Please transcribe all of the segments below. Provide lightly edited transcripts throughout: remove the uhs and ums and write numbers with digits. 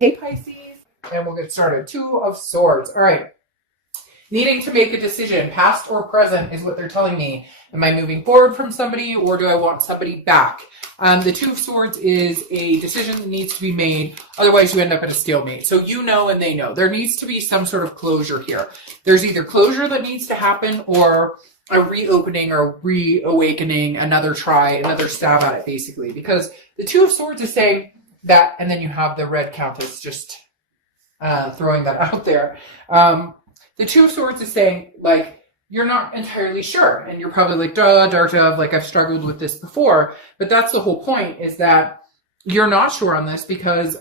Hey Pisces, and we'll get started. Two of Swords. All right. Needing to make a decision, past or present, is what they're telling me. Am I moving forward from somebody, or do I want somebody back? The Two of Swords is a decision that needs to be made. Otherwise, you end up at a stalemate. So you know and they know. There needs to be some sort of closure here. There's either closure that needs to happen or a reopening or reawakening, another try, another stab at it, basically. Because the Two of Swords is saying that, and then you have the Red Countess just throwing that out there. The Two of Swords is saying, like, you're not entirely sure. And you're probably like, duh, dark dove, like I've struggled with this before. But that's the whole point, is that you're not sure on this because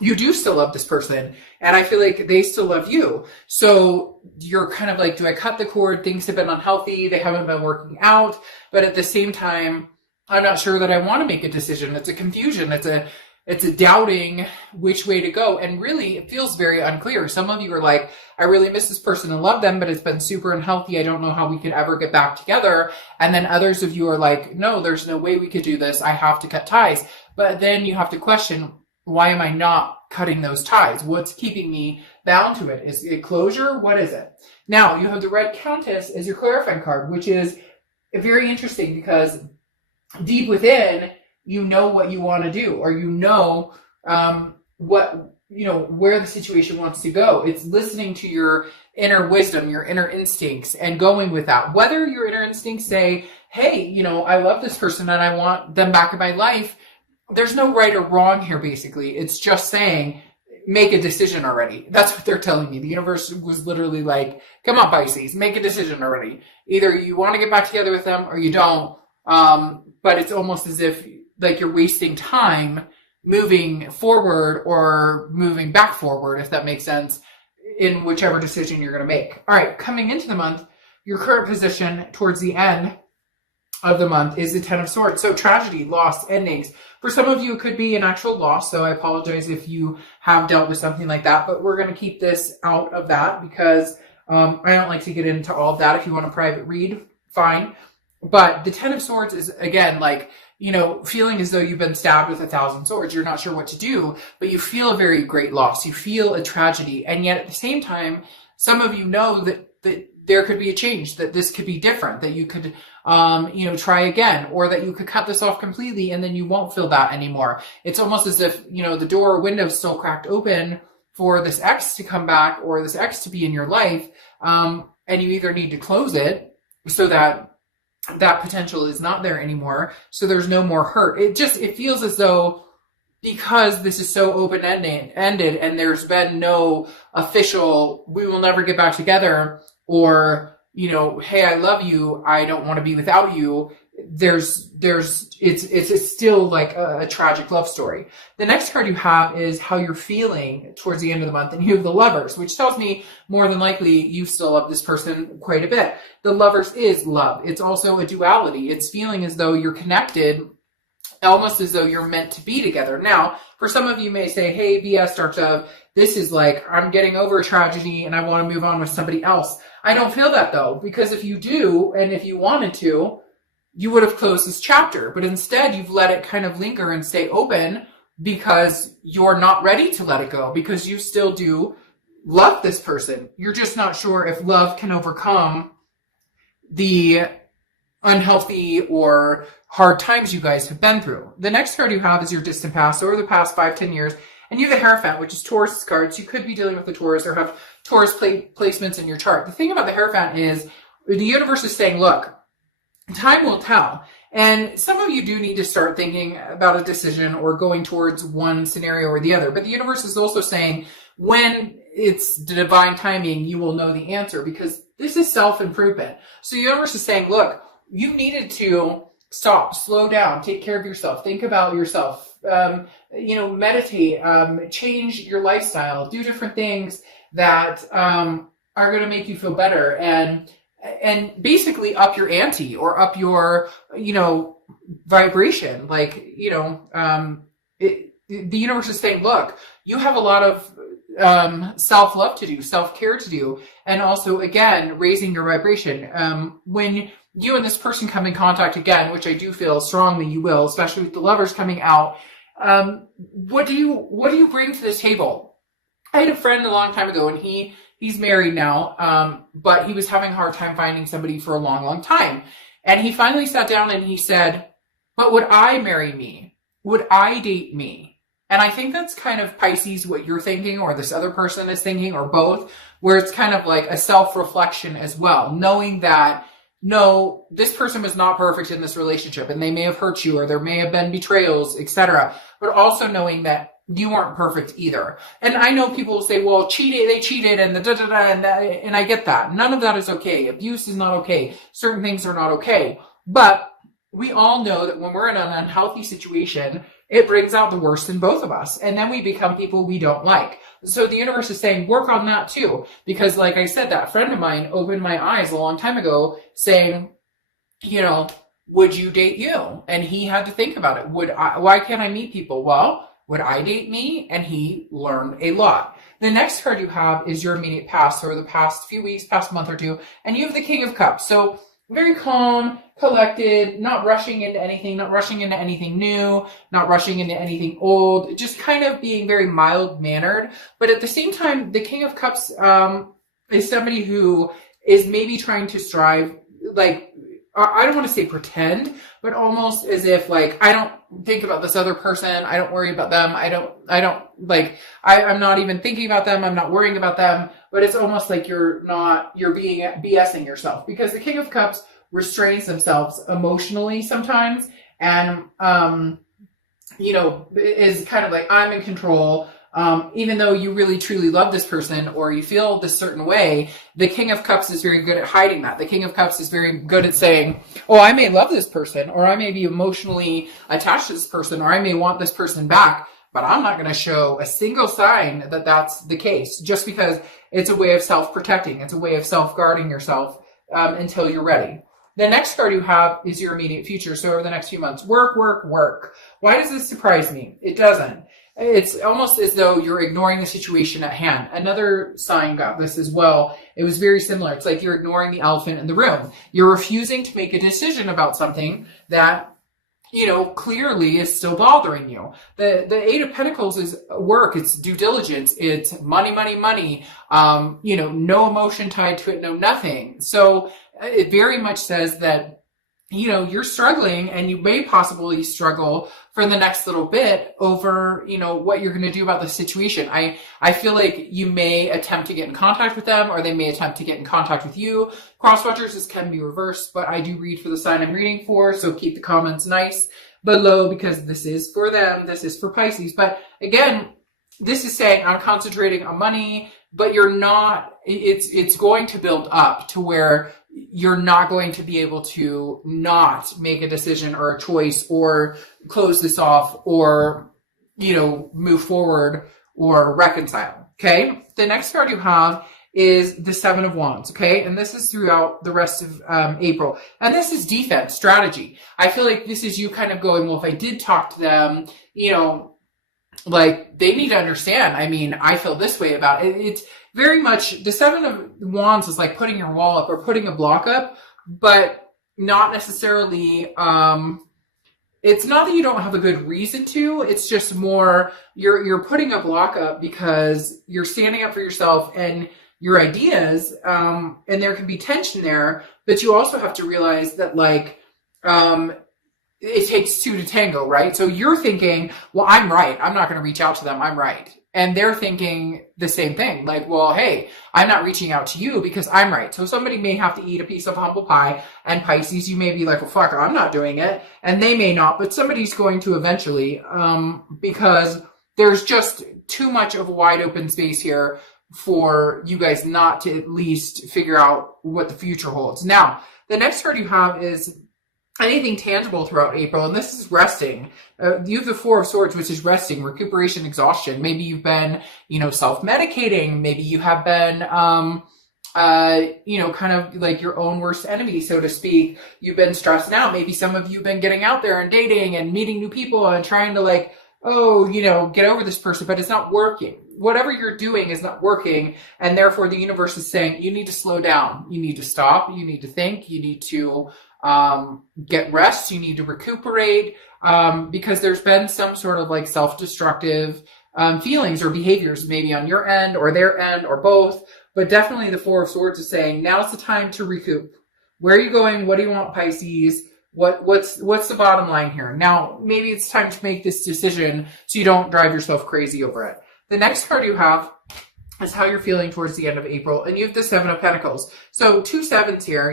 you do still love this person. And I feel like they still love you. So you're kind of like, do I cut the cord? Things have been unhealthy. They haven't been working out. But at the same time, I'm not sure that I want to make a decision. It's a confusion. It's a doubting which way to go. And really, it feels very unclear. Some of you are like, I really miss this person and love them, but it's been super unhealthy. I don't know how we could ever get back together. And then others of you are like, no, there's no way we could do this. I have to cut ties. But then you have to question, why am I not cutting those ties? What's keeping me bound to it? Is it closure? What is it? Now, you have the Red Countess as your clarifying card, which is very interesting because deep within, you know what you want to do, or you know where the situation wants to go. It's listening to your inner wisdom, your inner instincts, and going with that. Whether your inner instincts say, hey, I love this person and I want them back in my life, there's no right or wrong here, basically. It's just saying, make a decision already. That's what they're telling me. The universe was literally like, come on, Pisces, make a decision already. Either you want to get back together with them or you don't. But it's almost as if like you're wasting time moving forward or moving back forward, if that makes sense, in whichever decision you're going to make. All right, coming into the month, your current position towards the end of the month is the Ten of Swords. So tragedy, loss, endings. For some of you, it could be an actual loss. So I apologize if you have dealt with something like that, but we're going to keep this out of that because I don't like to get into all of that. If you want a private read, fine. But the Ten of Swords is, again, like, feeling as though you've been stabbed with 1,000 swords. You're not sure what to do, but you feel a very great loss. You feel a tragedy. And yet at the same time, some of you know that there could be a change, that this could be different, that you could, try again, or that you could cut this off completely and then you won't feel that anymore. It's almost as if, the door or window is still cracked open for this ex to come back or this ex to be in your life. And you either need to close it so that potential is not there anymore, so there's no more hurt. It feels as though, because this is so open-ended and there's been no official, we will never get back together, or, hey, I love you, I don't want to be without you, it's still like a tragic love story. The next card you have is how you're feeling towards the end of the month, and you have the Lovers, which tells me more than likely you still love this person quite a bit. The Lovers is love. It's also a duality. It's feeling as though you're connected, almost as though you're meant to be together. Now, for some of you may say, hey, BS, Dark Dove, this is like, I'm getting over a tragedy and I want to move on with somebody else. I don't feel that though, because if you do, and if you wanted to, you would have closed this chapter, but instead you've let it kind of linger and stay open because you're not ready to let it go, because you still do love this person. You're just not sure if love can overcome the unhealthy or hard times you guys have been through. The next card you have is your distant past, over the past 5-10 years, and you have the Hierophant, which is Taurus cards. You could be dealing with the Taurus or have Taurus placements in your chart. The thing about the Hierophant is the universe is saying, look, time will tell. And some of you do need to start thinking about a decision or going towards one scenario or the other. But the universe is also saying when it's divine timing, you will know the answer, because this is self-improvement. So the universe is saying, look, you needed to stop, slow down, take care of yourself, think about yourself, meditate, change your lifestyle, do different things that are going to make you feel better, and basically up your ante or up your, vibration. Like, the universe is saying, look, you have a lot of self-love to do, self-care to do, and also, again, raising your vibration. When you and this person come in contact again, which I do feel strongly you will, especially with the Lovers coming out, what do you bring to the table? I had a friend a long time ago, and he's married now, but he was having a hard time finding somebody for a long, long time. And he finally sat down and he said, but would I marry me? Would I date me? And I think that's kind of Pisces, what you're thinking, or this other person is thinking, or both, where it's kind of like a self-reflection as well, knowing that, no, this person was not perfect in this relationship, and they may have hurt you, or there may have been betrayals, etc. But also knowing that you weren't perfect either. And I know people will say, well, they cheated, and the da-da-da, and that, and I get that. None of that is okay. Abuse is not okay. Certain things are not okay. But we all know that when we're in an unhealthy situation, it brings out the worst in both of us. And then we become people we don't like. So the universe is saying, work on that too. Because like I said, that friend of mine opened my eyes a long time ago saying, you know, would you date you? And he had to think about it. Why can't I meet people? Well, would I date me? And he learned a lot. The next card you have is your immediate past, or the past few weeks, past month or two. And you have the King of Cups. So very calm, collected, not rushing into anything, not rushing into anything new, not rushing into anything old, just kind of being very mild-mannered. But at the same time, the King of Cups is somebody who is maybe trying to strive, like, I don't want to say pretend, but almost as if, like, I don't think about this other person, I don't worry about them, I'm not even thinking about them, I'm not worrying about them, but it's almost like you're being BSing yourself, because the King of Cups restrains themselves emotionally sometimes, and, is kind of like, I'm in control. Even though you really truly love this person, or you feel this certain way, the King of Cups is very good at hiding that. The King of Cups is very good at saying, oh, I may love this person, or I may be emotionally attached to this person, or I may want this person back, but I'm not going to show a single sign that that's the case, just because it's a way of self-protecting. It's a way of self-guarding yourself until you're ready. The next card you have is your immediate future. So over the next few months, work, work, work. Why does this surprise me? It doesn't. It's almost as though you're ignoring the situation at hand. Another sign got this as well. It was very similar. It's like you're ignoring the elephant in the room. You're refusing to make a decision about something that, clearly is still bothering you. The Eight of Pentacles is work. It's due diligence. It's money, money, money. No emotion tied to it, no nothing. So it very much says that, you're struggling, and you may possibly struggle for the next little bit over, what you're going to do about the situation. I feel like you may attempt to get in contact with them, or they may attempt to get in contact with you. Cross-watchers, this can be reversed, but I do read for the sign I'm reading for, so keep the comments nice below, because this is for them. This is for Pisces. But again, this is saying I'm concentrating on money, but you're not, it's going to build up to where you're not going to be able to not make a decision or a choice, or close this off, or, move forward or reconcile. Okay. The next card you have is the Seven of Wands. Okay. And this is throughout the rest of April. And this is defense strategy. I feel like this is you kind of going, well, if I did talk to them, like, they need to understand. I mean, I feel this way about it. It's very much, the Seven of Wands is like putting your wall up or putting a block up, but not necessarily, it's not that you don't have a good reason to, it's just more, you're putting a block up because you're standing up for yourself and your ideas, and there can be tension there, but you also have to realize that, like, it takes two to tango, right? So you're thinking, well, I'm right. I'm not going to reach out to them. I'm right. And they're thinking the same thing. Like, well, hey, I'm not reaching out to you because I'm right. So somebody may have to eat a piece of humble pie, and Pisces, you may be like, well, fuck, I'm not doing it. And they may not, but somebody's going to eventually, because there's just too much of a wide open space here for you guys not to at least figure out what the future holds. Now, the next card you have is anything tangible throughout April, and this is resting. You have the Four of Swords, which is resting, recuperation, exhaustion. Maybe you've been, self-medicating. Maybe you have been, kind of like your own worst enemy, so to speak. You've been stressing out. Maybe some of you have been getting out there and dating and meeting new people and trying to, like, oh, get over this person, but it's not working. Whatever you're doing is not working. And therefore the universe is saying, you need to slow down. You need to stop. You need to think. You need to get rest. You need to recuperate. Because there's been some sort of like self-destructive feelings or behaviors, maybe on your end or their end or both. But definitely the Four of Swords is saying, now's the time to recoup. Where are you going? What do you want, Pisces? What's the bottom line here? Now, maybe it's time to make this decision so you don't drive yourself crazy over it. The next card you have is how you're feeling towards the end of April, and you have the Seven of Pentacles. So 2 sevens here.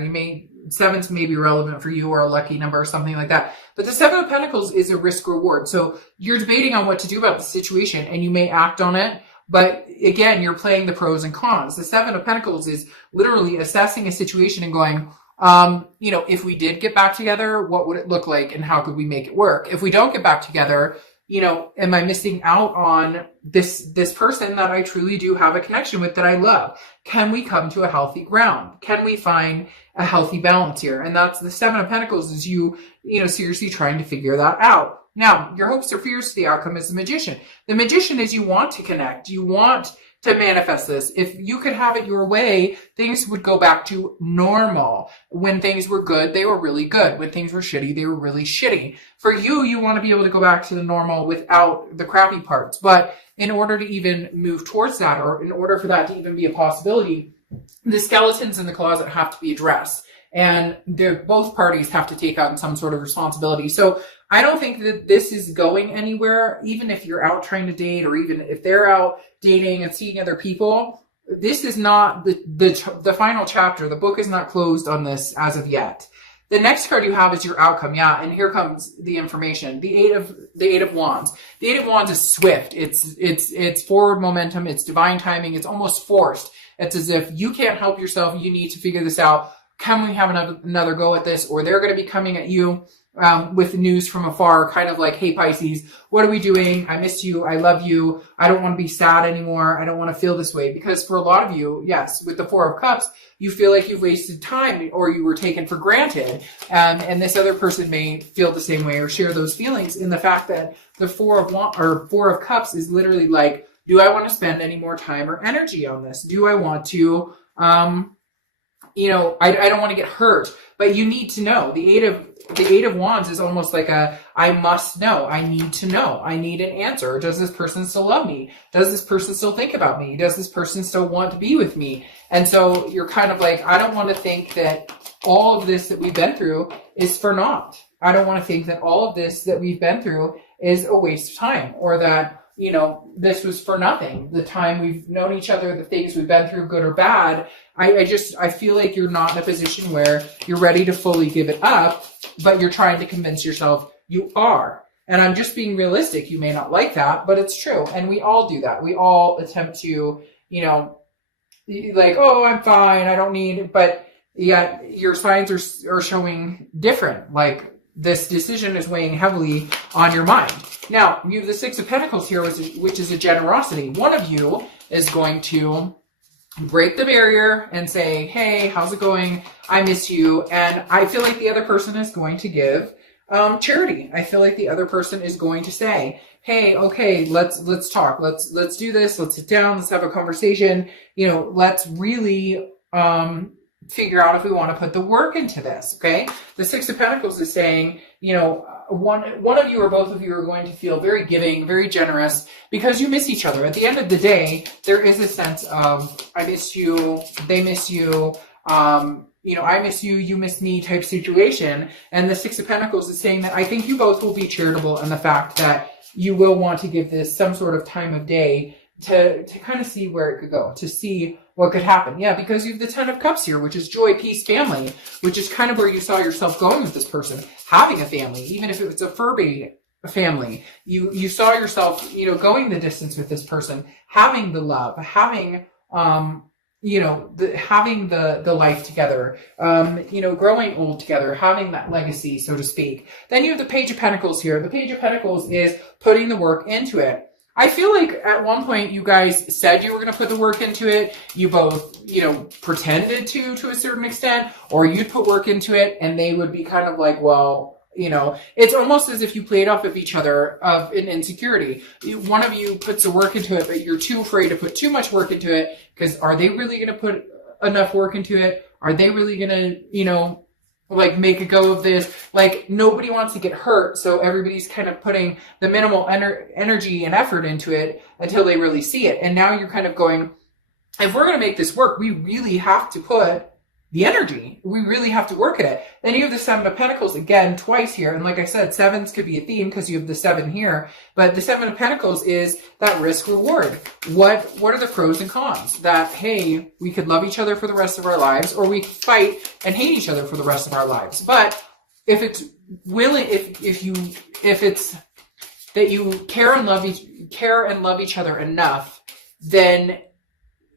Sevens may be relevant for you or a lucky number or something like that. But the Seven of Pentacles is a risk reward. So you're debating on what to do about the situation, and you may act on it. But again, you're playing the pros and cons. The Seven of Pentacles is literally assessing a situation and going, if we did get back together, what would it look like and how could we make it work? If we don't get back together, am I missing out on this person that I truly do have a connection with, that I love? Can we come to a healthy ground? Can we find a healthy balance here? And that's the Seven of Pentacles, is you seriously trying to figure that out. Now, your hopes or fears to the outcome is the Magician. The Magician is you want to connect. You want to manifest this. If you could have it your way, things would go back to normal. When things were good, they were really good. When things were shitty, they were really shitty. For you, you want to be able to go back to the normal without the crappy parts. But in order to even move towards that, or in order for that to even be a possibility, the skeletons in the closet have to be addressed. And both parties have to take on some sort of responsibility. So I don't think that this is going anywhere, even if you're out trying to date, or even if they're out dating and seeing other people. This is not the final chapter. The book is not closed on this as of yet. The next card you have is your outcome. Yeah, and here comes the information. The Eight of Wands. The Eight of Wands is swift. It's forward momentum. It's divine timing. It's almost forced. It's as if you can't help yourself. You need to figure this out. Can we have another go at this? Or they're going to be coming at you with news from afar, kind of like, hey, Pisces, what are we doing? I miss you. I love you. I don't want to be sad anymore. I don't want to feel this way. Because for a lot of you, yes, with the Four of Cups, you feel like you've wasted time or you were taken for granted. And this other person may feel the same way or share those feelings in the fact that the Four of Cups is literally like, do I want to spend any more time or energy on this? Do I want to, I don't want to get hurt, but you need to know. The Eight of Wands is almost like I must know. I need to know. I need an answer. Does this person still love me? Does this person still think about me? Does this person still want to be with me? And so you're kind of like, I don't want to think that all of this that we've been through is for naught. I don't want to think that all of this that we've been through is a waste of time, or that, this was for nothing. The time we've known each other, the things we've been through, good or bad. I feel like you're not in a position where you're ready to fully give it up, but you're trying to convince yourself you are. And I'm just being realistic. You may not like that, but it's true. And we all do that. We all attempt to, like, oh, I'm fine. I don't need it. But yet your signs are showing different. Like, this decision is weighing heavily on your mind. Now, you have the Six of Pentacles here, which is a generosity. One of you is going to break the barrier and say, hey, how's it going? I miss you. And I feel like the other person is going to give charity. I feel like the other person is going to say, hey, okay, let's talk. Let's do this. Let's sit down. Let's have a conversation. Let's really figure out if we want to put the work into this. Okay. The Six of Pentacles is saying, one of you or both of you are going to feel very giving, very generous, because you miss each other. At the end of the day, there is a sense of, I miss you, they miss you, I miss you, you miss me type situation. And the Six of Pentacles is saying that I think you both will be charitable in the fact that you will want to give this some sort of time of day to kind of see where it could go, to see what could happen. Yeah, because you have the Ten of Cups here, which is joy, peace, family, which is kind of where you saw yourself going with this person, having a family, even if it was a furby family. You saw yourself, going the distance with this person, having the love, having, having the life together, growing old together, having that legacy, so to speak. Then you have the Page of Pentacles here. The Page of Pentacles is putting the work into it. I feel like at one point you guys said you were going to put the work into it. You both, pretended to a certain extent, or you'd put work into it and they would be kind of like, well, it's almost as if you played off of each other of an insecurity. One of you puts the work into it, but you're too afraid to put too much work into it, because are they really going to put enough work into it? Are they really going to, like, make a go of this? Like, nobody wants to get hurt, so everybody's kind of putting the minimal energy and effort into it until they really see it. And now you're kind of going, if we're going to make this work, we really have to put the energy. We really have to work at it. Then you have the Seven of Pentacles again twice here. And like I said, sevens could be a theme because you have the 7 here. But the Seven of Pentacles is that risk reward. What are the pros and cons? That, hey, we could love each other for the rest of our lives, or we could fight and hate each other for the rest of our lives. But if it's if it's that you care and love each other enough, then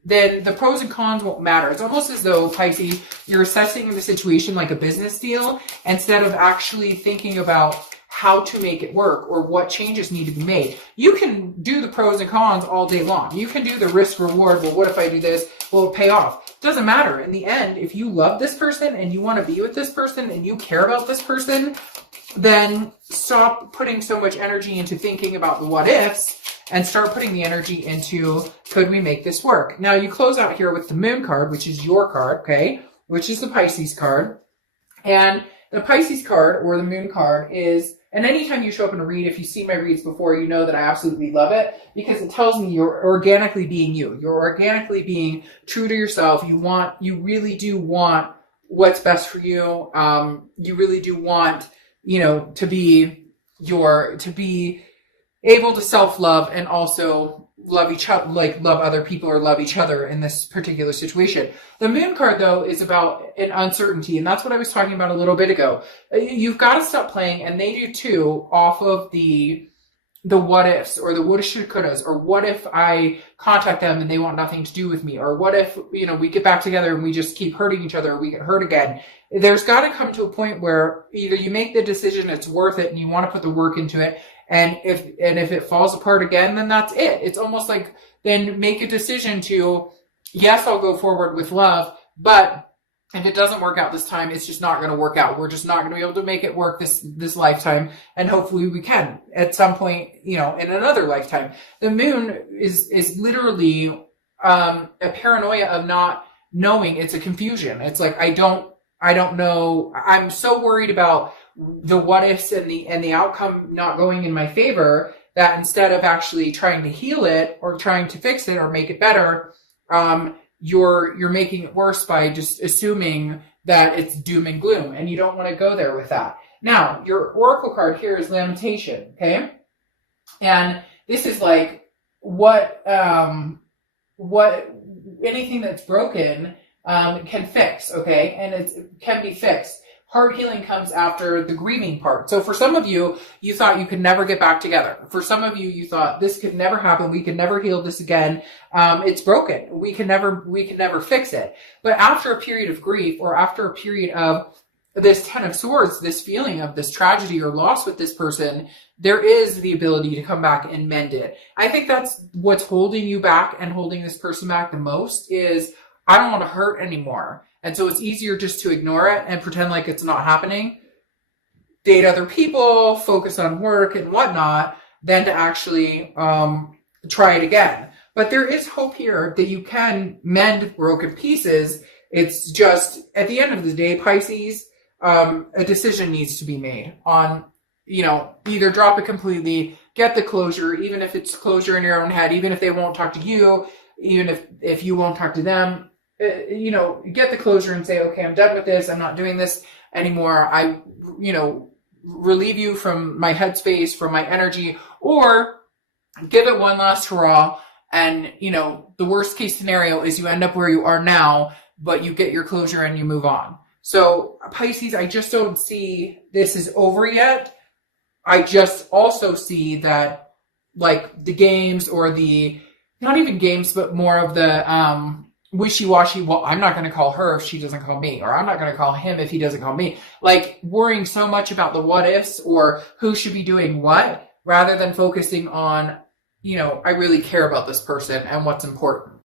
the pros and cons won't matter. It's almost as though, Pisces, you're assessing the situation like a business deal instead of actually thinking about how to make it work or what changes need to be made. You can do the pros and cons all day long. You can do the risk reward. Well, what if I do this? Will it pay off? It doesn't matter. In the end, if you love this person and you want to be with this person and you care about this person, then stop putting so much energy into thinking about the what ifs and start putting the energy into, could we make this work? Now, you close out here with the Moon card, which is your card, okay? Which is the Pisces card. And the Pisces card, or the Moon card, is, and anytime you show up in a read, if you've seen my reads before, you know that I absolutely love it, because it tells me you're organically being you. You're organically being true to yourself. You really do want what's best for you. You really do want, to be able to self-love and also love each other, like love other people or love each other in this particular situation. The Moon card, though, is about an uncertainty, and that's what I was talking about a little bit ago. You've got to stop playing, and they do too, off of the what ifs, or the woulda, shoulda, couldas, or what if I contact them and they want nothing to do with me, or what if, we get back together and we just keep hurting each other, or we get hurt again. There's got to come to a point where either you make the decision it's worth it and you want to put the work into it, and if it falls apart again, then that's it. It's almost like, then make a decision to, yes, I'll go forward with love, but if it doesn't work out this time, it's just not going to work out. We're just not going to be able to make it work this lifetime. And hopefully we can at some point, in another lifetime. The Moon is literally, a paranoia of not knowing. It's a confusion. It's like, I don't know. I'm so worried about the what ifs and the outcome not going in my favor, that instead of actually trying to heal it or trying to fix it or make it better, you're making it worse by just assuming that it's doom and gloom, and you don't want to go there with that. Now, your oracle card here is Lamentation, okay? And this is like what anything that's broken can fix, okay? And it can be fixed. Heart healing comes after the grieving part. So for some of you, you thought you could never get back together. For some of you, you thought this could never happen. We could never heal this again. It's broken. We can never fix it. But after a period of grief, or after a period of this 10 of Swords, this feeling of this tragedy or loss with this person, there is the ability to come back and mend it. I think that's what's holding you back and holding this person back the most is, I don't want to hurt anymore. And so it's easier just to ignore it and pretend like it's not happening, date other people, focus on work and whatnot, than to actually try it again. But there is hope here that you can mend broken pieces. It's just, at the end of the day, Pisces, a decision needs to be made on, either drop it completely, get the closure, even if it's closure in your own head, even if they won't talk to you, even if you won't talk to them. Get the closure and say, okay, I'm done with this. I'm not doing this anymore. I, relieve you from my headspace, from my energy, or give it one last hurrah. And, the worst case scenario is you end up where you are now, but you get your closure and you move on. So Pisces, I just don't see this is over yet. I just also see that, like, the games, or not even games, but more of the, wishy-washy, well, I'm not going to call her if she doesn't call me, or I'm not going to call him if he doesn't call me. Like, worrying so much about the what ifs or who should be doing what, rather than focusing on, I really care about this person and what's important.